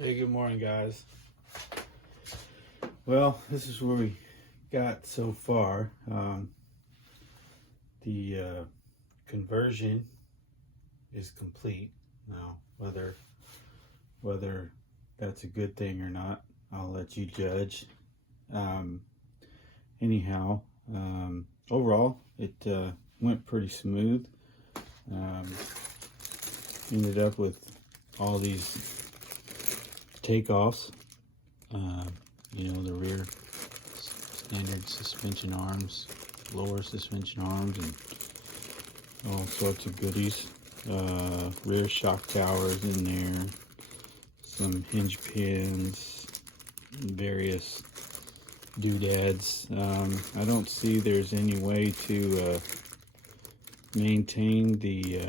Hey, good morning, guys. Well, this is where we got so far. The conversion is complete now. Whether that's a good thing or not, I'll let you judge. Anyhow, overall, it went pretty smooth. Ended up with all these takeoffs, the rear standard suspension arms, lower suspension arms, and all sorts of goodies. Rear shock towers in there, some hinge pins, various doodads. I don't see there's any way to maintain the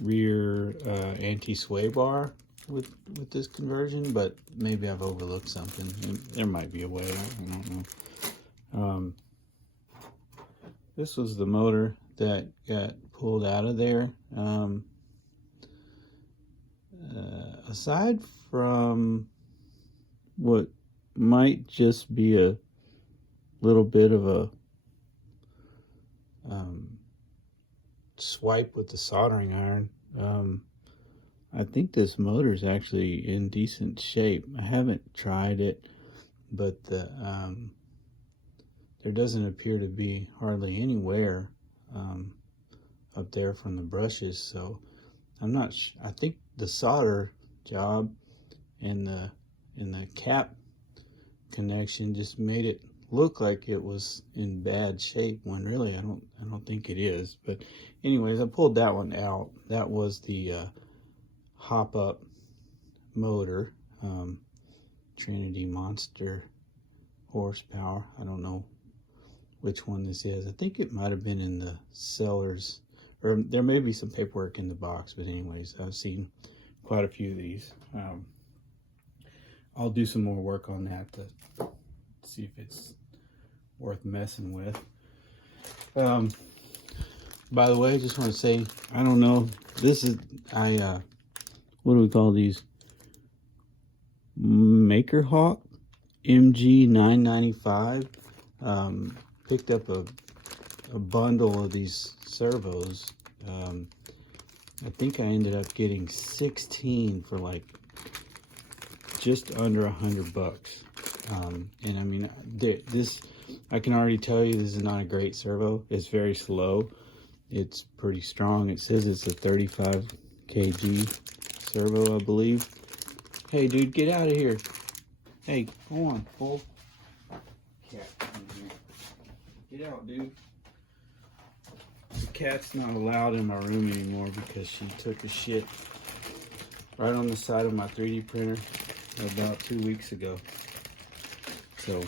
rear anti-sway bar with this conversion, but maybe I've overlooked something. There might be a way, I don't know. This was the motor that got pulled out of there. Aside from what might just be a little bit of a swipe with the soldering iron, I think this motor is actually in decent shape. I haven't tried it, but there doesn't appear to be hardly any wear up there from the brushes. So I'm not. I think the solder job and the cap connection just made it look like it was in bad shape when really I don't think it is. But anyways, I pulled that one out. That was the hop up motor, Trinity Monster horsepower. I don't know which one this is. I think it might have been in the seller's, or there may be some paperwork in the box, but anyways, I've seen quite a few of these. I'll do some more work on that to see if it's worth messing with. By the way, I just want to say, I don't know, this is, what do we call these? Maker Hawk MG 995. Picked up a bundle of these servos. I think I ended up getting 16 for like just under $100. And I mean, this, I can already tell you this is not a great servo. It's very slow. It's pretty strong. It says it's a 35 kg servo, I believe. Hey, dude, get out of here. Hey, go on, fool. Cat in here. Get out, dude. The cat's not allowed in my room anymore because she took a shit right on the side of my 3D printer about 2 weeks ago. So,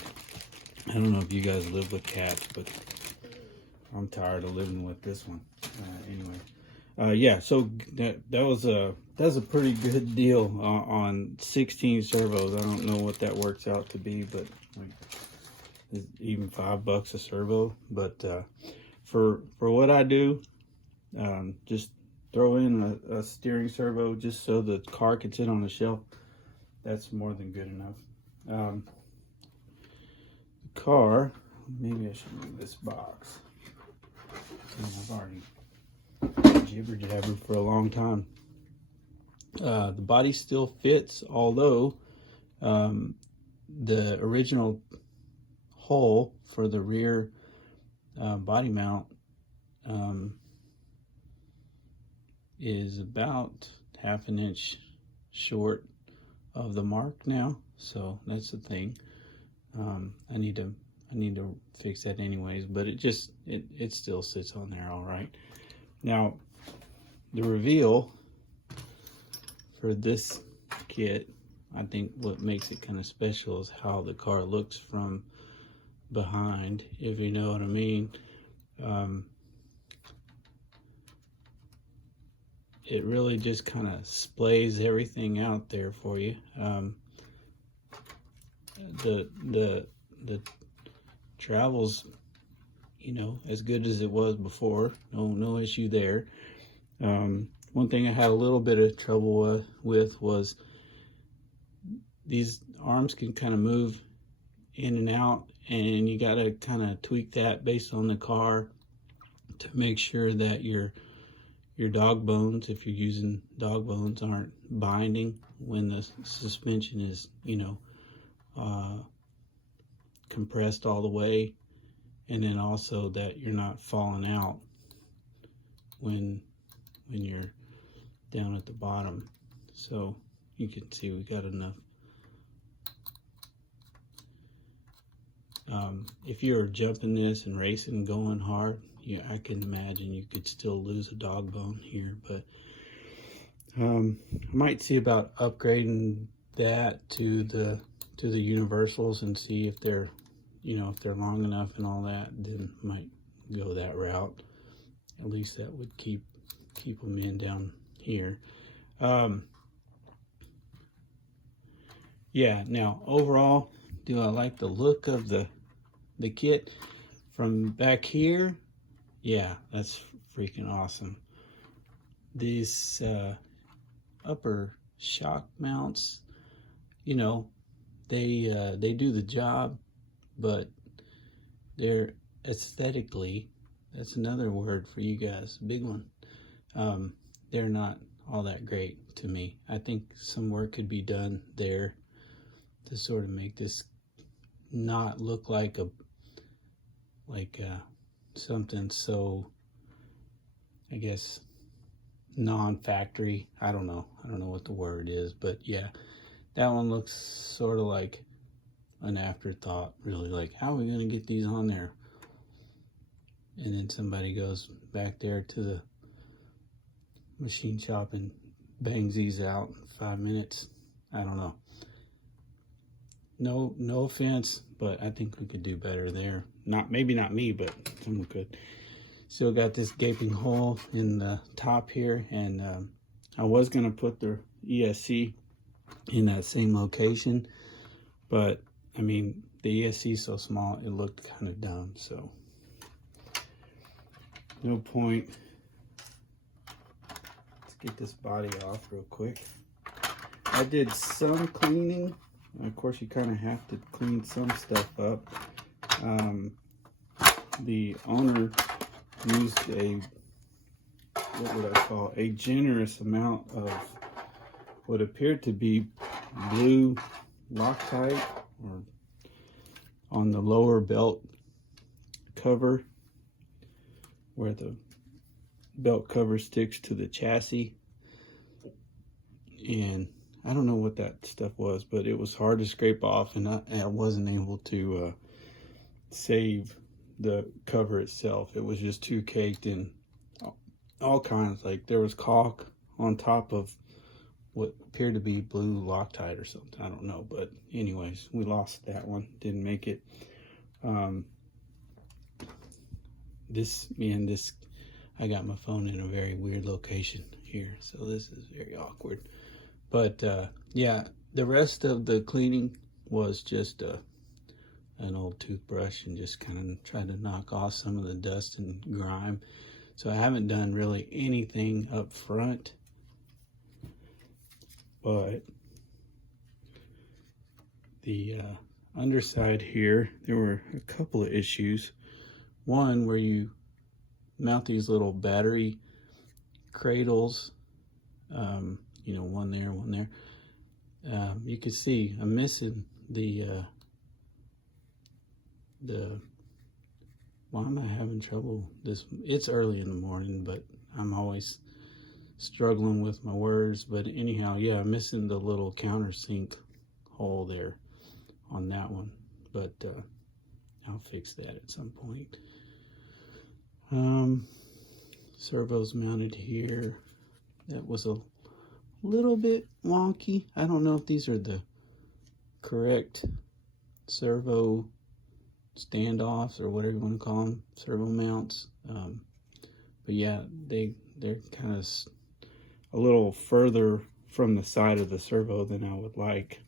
I don't know if you guys live with cats, but I'm tired of living with this one. Anyway, yeah. So that's a pretty good deal on 16 servos. I don't know what that works out to be, but like even $5 a servo. But for what I do, just throw in a steering servo just so the car can sit on the shelf. That's more than good enough. The car, maybe I should move this box. I've already jibber jabbered for a long time. The body still fits, although the original hole for the rear body mount is about ½ an inch short of the mark now. So that's the thing. I need to fix that anyways, but it still sits on there all right. Now, the reveal for this kit, I think what makes it kind of special is how the car looks from behind, if you know what I mean. It really just kind of splays everything out there for you. The travel's, as good as it was before. No issue there. One thing I had a little bit of trouble with was these arms can kind of move in and out, and you got to kind of tweak that based on the car to make sure that your dog bones, if you're using dog bones, aren't binding when the suspension is, you know, compressed all the way, and then also that you're not falling out when you're down at the bottom. So you can see we got enough. If you're jumping this and racing and going hard, yeah, I can imagine you could still lose a dog bone here, but I might see about upgrading that to the universals and see if they're, you know, if they're long enough and all that, then might go that route. At least that would keep them in down here. Yeah, now overall, do I like the look of the kit from back here? Yeah, that's freaking awesome. These upper shock mounts, you know, they do the job, but they're aesthetically, that's another word for you guys, big one. They're not all that great to me. I think some work could be done there to sort of make this not look like something so, I guess, non-factory. I don't know what the word is, but yeah, that one looks sort of like an afterthought, really, like, how are we going to get these on there? And then somebody goes back there to the machine shop and bangs these out in 5 minutes. I don't know. No offense, but I think we could do better there. Maybe not me, but someone could. Still got this gaping hole in the top here, and I was gonna put the ESC in that same location, but I mean, the ESC is so small it looked kind of dumb, so no point. Let's get this body off real quick. I did some cleaning. Of course, you kind of have to clean some stuff up. The owner used what would I call, a generous amount of what appeared to be blue Loctite, or on the lower belt cover, where the belt cover sticks to the chassis. And I don't know what that stuff was, but it was hard to scrape off, and I wasn't able to save the cover itself. It was just too caked in all kinds. Like, there was caulk on top of what appeared to be blue Loctite or something. I don't know, but anyways, we lost that one. Didn't make it. I got my phone in a very weird location here, so this is very awkward. But yeah, the rest of the cleaning was just an old toothbrush and just kind of try to knock off some of the dust and grime. So I haven't done really anything up front, but the underside here, there were a couple of issues. One, where you mount these little battery cradles, you know, one there, one there. You can see I'm missing the why am I having trouble it's early in the morning, but I'm always struggling with my words. But anyhow, yeah, I'm missing the little countersink hole there on that one, but I'll fix that at some point. Servos mounted here. That was a little bit wonky. I don't know if these are the correct servo standoffs or whatever you want to call them, servo mounts. But yeah, they're kind of a little further from the side of the servo than I would like.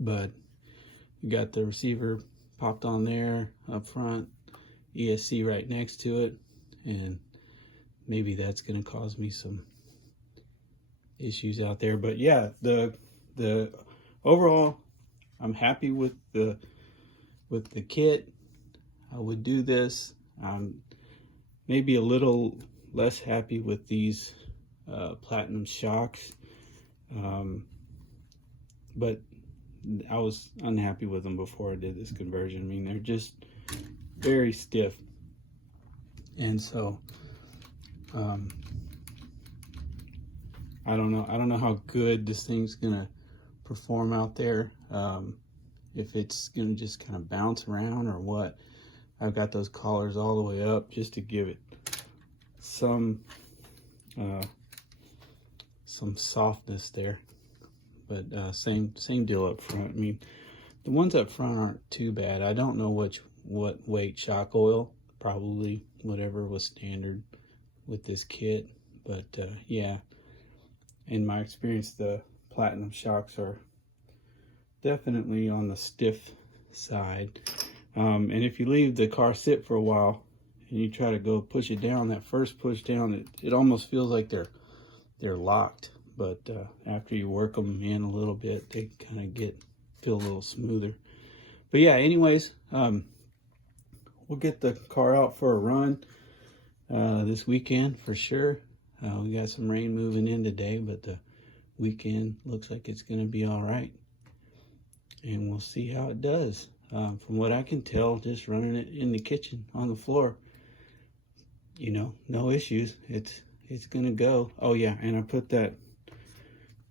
But you got the receiver popped on there up front, ESC right next to it, and maybe that's going to cause me some issues out there. But yeah, the overall, I'm happy with the kit. I would do this. I'm maybe a little less happy with these platinum shocks, but I was unhappy with them before I did this conversion. I mean, they're just very stiff, and so I don't know how good this thing's gonna perform out there. If it's gonna just kind of bounce around or what. I've got those collars all the way up just to give it some softness there, but same deal up front. I mean, the ones up front aren't too bad. I don't know what weight shock oil, probably whatever was standard with this kit, but yeah, in my experience, the platinum shocks are definitely on the stiff side. And if you leave the car sit for a while and you try to go push it down, that first push down, it almost feels like they're locked. But after you work them in a little bit, they kind of feel a little smoother. But yeah, anyways, we'll get the car out for a run this weekend for sure. We got some rain moving in today, but the weekend looks like it's going to be all right. And we'll see how it does. From what I can tell, just running it in the kitchen on the floor, you know, no issues. It's gonna go. Oh yeah, and I put that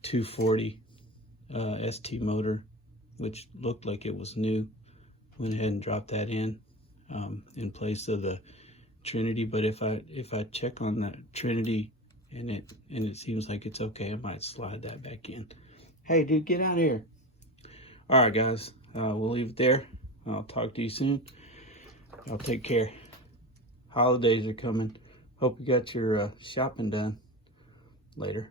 240 ST motor, which looked like it was new. Went ahead and dropped that in place of the Trinity. But if I check on the Trinity and it seems like it's okay, I might slide that back in. Hey, dude, get out of here. All right, guys. We'll leave it there. I'll talk to you soon. Y'all take care. Holidays are coming. Hope you got your shopping done. Later.